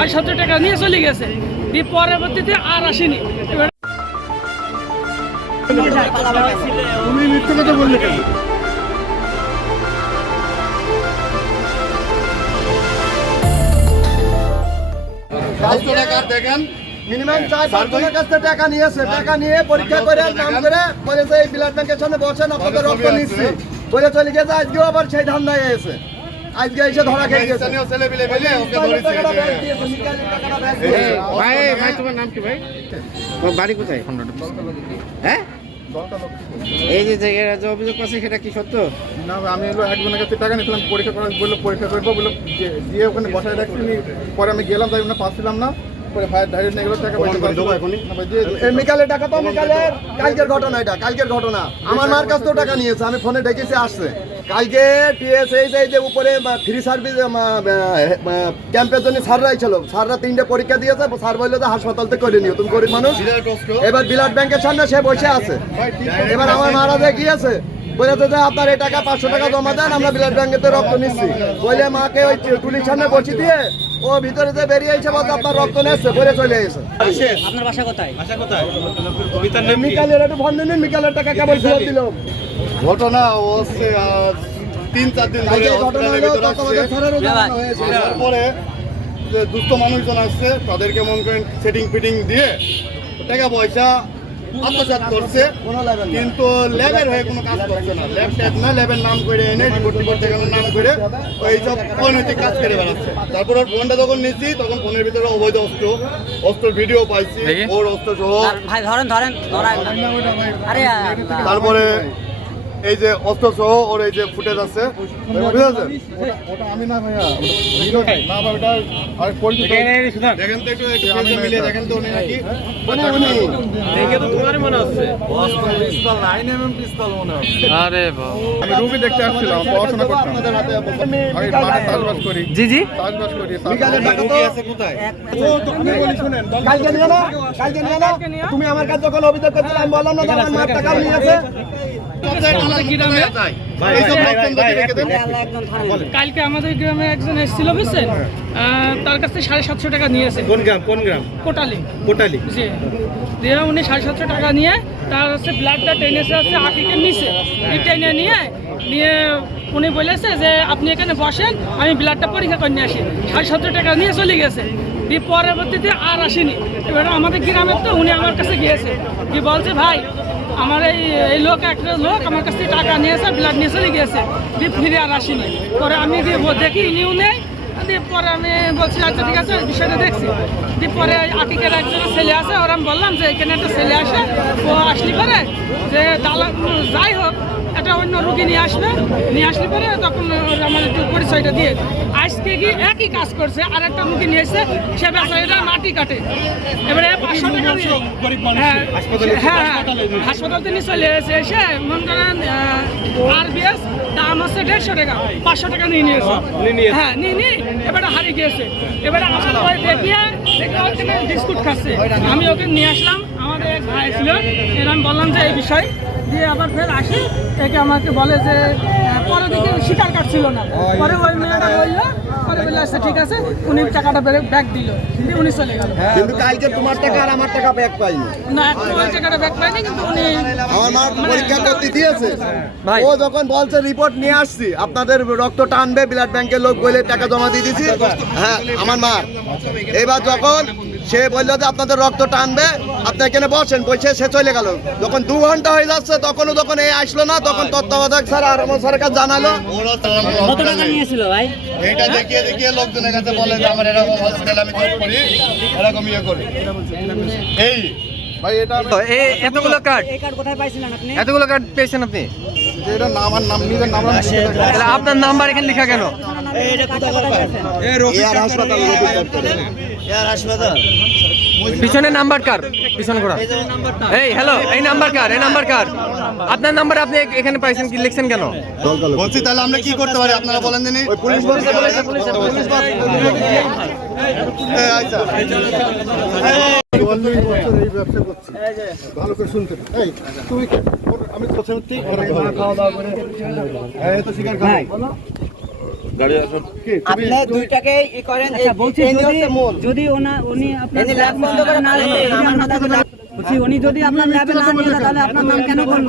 আর সত্তর টাকা নিয়ে চলে গেছে। দিয়ে পরবর্তীতে আর আসেনি। এবার তুমি মিথ্যে কথা বললে কেন? দেখেন মিনিমাম চার পাঁচ কাছ থেকে টাকা নিয়েছে। টাকা নিয়ে পরীক্ষা করে নাম করে বলেছে এই ব্লাড ব্যাংকের সামনে বসেন আপনাদের রক্ত নিচ্ছি। বলে চলে গেছে আজকেও আবার সেই ধান্দায় এসে। আজকে এসে ধরা খেয়ে গেছে। ভাই ভাই তোমার নাম কি ভাই? তোমার বাড়ি কোথায়? হ্যাঁ? এই যে জায়গায় যে অভিযোগ আছে সেটা কি সত্য? না আমি হলো একজনের কাছে টাকা নিয়েছিলাম পরীক্ষা করার বলল পরীক্ষা করব বলল গিয়ে দিয়ে ওখানে বসায় রাখছি পরে আমি গেলাম তাই ওখানে পাচ্ছিলাম না। পরে ভাইয়ের ডাইরেক্ট নিয়ে গেলো টাকা পয়সা না ভাই দিয়ে দিয়েছি। এই মিকালের টাকা তো মিকালের কালকের ঘটনা এটা কালকের ঘটনা। আমার মার কাছ থেকেও টাকা নিয়েছে আমি ফোনে ডেকেছি আসছে। কালকে টিএস এই যে উপরে ফ্রি সার্ভিস ক্যাম্পের জন্য স্যাররাই ছিল। স্যাররা তিনটে পরীক্ষা দিয়েছে স্যার বলল যে হাসপাতাল থেকে করে নিও তুমি গরিব মানুষ। এবার বিলাট ব্যাংকের সামনে সে বসে আছে। আছে। এবার আমার মারা গিয়েছে বলেছে যে আপনার এই টাকা পাঁচশো টাকা জমা দেন আমরা ব্লাড ব্যাংকেতে রক্ত নিচ্ছি। বলে মাকে ওই টুলির সামনে বসে দিয়ে ও ভিতরে যে বেরিয়ে এসে বলছে আপনার রক্ত নিচ্ছে বলে চলে এসে। আপনার বাসা কোথায়? মিকালের একটু ভন্ড নিন মিকালের টাকা কেবল ফেরত দিল। ঘটনা ও হচ্ছে তিন চার দিন ধরে তারপরে যে দুস্থ মানুষজন আসছে তাদেরকে মন করেন সেটিং ফিটিং দিয়ে টাকা পয়সা আত্মসাৎ করছে। কিন্তু ল্যাবের হয়ে কোনো কাজ করছে না ল্যাব ট্যাব না ল্যাবের নাম করে এনে রিপোর্ট টিপোর্ট দেখানোর নাম করে ওই সব অনৈতিক কাজ করে বেড়াচ্ছে তারপর ওর ফোনটা যখন নিচ্ছি তখন ফোনের ভিতরে অবৈধ অস্ত্র অস্ত্র ভিডিও পাইছি ওর অস্ত্র সহ ভাই ধরেন ধরেন ধরায় না আরে আল্লাহ। তারপরে এই যে অস্ত্র সহ ওর এই যে ফুটেজ আছে। বুঝেছেন ওটা আমি না ভাইয়া না ভাই ওটা আর পরিচিত দেখেন তো একটু একটু মিলিয়ে দেখেন তো উনি নাকি। উনি উনি আমি রুবি দেখতে আসছিলাম পড়াশোনা করতাম। আপনাদের হাতে আমি মাঠে চাষবাস করি। জি জি। চাষবাস করি মিকালের টাকা তো কালকে নিয়ে না? কালকে নিয়ে না? তুমি আমার কাছে যখন অভিযোগ করছিলে আমি বললাম না আমার মার টাকাও নিয়েছে আমাদের গ্রামে কালকে আমাদের গ্রামে একজন এসেছিল বুঝছেন? আহ, তার কাছে সাড়ে সাতশো টাকা নিয়েছে কোন গ্রাম? কোন গ্রাম? কোটালি। কোটালি। জি। দিয়ে উনি সাড়ে সাতশো টাকা নিয়ে তার হচ্ছে ব্লাডটা টেনেছে হচ্ছে আটিকে নিচে টেনে নিয়ে নিয়ে উনি বলেছে যে আপনি এখানে বসেন আমি ব্লাডটা পরীক্ষা করে নিয়ে আসি। সাড়ে সতেরো টাকা নিয়ে চলে গেছে। দিয়ে পরবর্তীতে আর আসেনি। এবার আমাদের গ্রামের তো উনি আমার কাছে গিয়েছে। কি বলছে ভাই আমার এই এই লোক একটা লোক আমার কাছ থেকে টাকা নিয়েছে ব্লাড নিয়ে চলে গিয়েছে দিয়ে ফিরে আর আসিনি। পরে আমি দেখি ইনিও নেই। দিয়ে পরে আমি বলছি আচ্ছা ঠিক আছে, বিষয়টা দেখছি। দিয়ে পরে আকিকের একজন ছেলে আসে ওর আমি বললাম যে, এখানে একটা ছেলে আসে, ও আসলি পরে, যে দালা যাই হোক একটা অন্য রুগী নিয়ে আসবে নিয়ে আসলে পরে তখন একটু পরিচয়টা দিয়ে আজকে কি একই কাজ করছে আর একটা রুগী নিয়ে এসে সে বেচারিটা মাটি কাটে। এবারে পাঁচশো টাকা হ্যাঁ হ্যাঁ হ্যাঁ হাসপাতাল থেকে চলে এসে এসে মনে করেন আর বিএস দাম হচ্ছে দেড়শো টাকা পাঁচশো টাকা নিয়ে নিয়েছে হ্যাঁ নিয়ে নিয়ে এবারে হারিয়ে গিয়েছে। এবারে আমার ওই দেখিয়ে দেখে বিস্কুট খাচ্ছে। আমি ওকে নিয়ে আসলাম আমাদের এক ভাই ছিল এরকম বললাম যে এই বিষয় দিয়ে আবার ফের আসি একে আমাকে বলে যে পরে দিকে স্বীকার কাটছিল না। পরে ওই মেয়েটা বলল পরে বলল আচ্ছা ঠিক আছে। উনি টাকাটা ব্যাগ দিল দিয়ে উনি চলে গেল। কিন্তু কালকে তোমার টাকা আর আমার টাকা ব্যাক পাইনি। না ওই টাকাটা ব্যাগ পাইনি কিন্তু উনি আমার মা পরীক্ষা করতে দিয়েছে। ও যখন বলছে রিপোর্ট নিয়ে আসছি আপনাদের রক্ত টানবে ব্লাড ব্যাংকের লোক বলে টাকা জমা দিয়ে দিছি। হ্যাঁ আমার মা। এবার যখন সে বলল যে আপনাদের রক্ত টানবে আপনি এখানে বসেন। বসে সে চলে গেল। যখন দু ঘণ্টা হয়ে যাচ্ছে তখনও যখন এই আসলো না তখন তত্ত্বাবধায়ক স্যার আর আমার স্যারের কাছে জানালো। কত টাকা নিয়েছিল ভাই? এইটা দেখিয়ে দেখিয়ে লোকজনের কাছে বলে যে আমার এরকম হসপিটাল আমি জব করি এরকম ইয়ে করি। এই ভাই এটা এতগুলো কার্ড এই কার্ড কোথায় পাইছিলেন আপনি? এতগুলো কার্ড পেয়েছেন আপনি? এটা নাম আর নাম নিজের নাম আপনার নাম্বার এখানে লেখা কেন? পিছনে নাম্বার কার পিছনে ঘোরা এই হ্যালো এই নাম্বার কার এই নাম্বার কার আপনার নাম্বার আপনি এখানে পাইছেন কি লিখছেন কেন বলছি তাহলে আমরা কি করতে পারি আপনারা বলেন দিনই ওই পুলিশ বলছে বলেছে পুলিশ এই, আচ্ছা ভালো করে শুনতে এই তুই আমি সত্যি খাওয়া দাওয়া করে আপনি দুইটাকে ই করেন আচ্ছা বলছি যদি ওনা উনি আপনার ল্যাব বন্ধ করে না আমার কথা বলছি উনি যদি আপনার ল্যাবে না নিয়ে তাহলে আপনার নাম কেন করল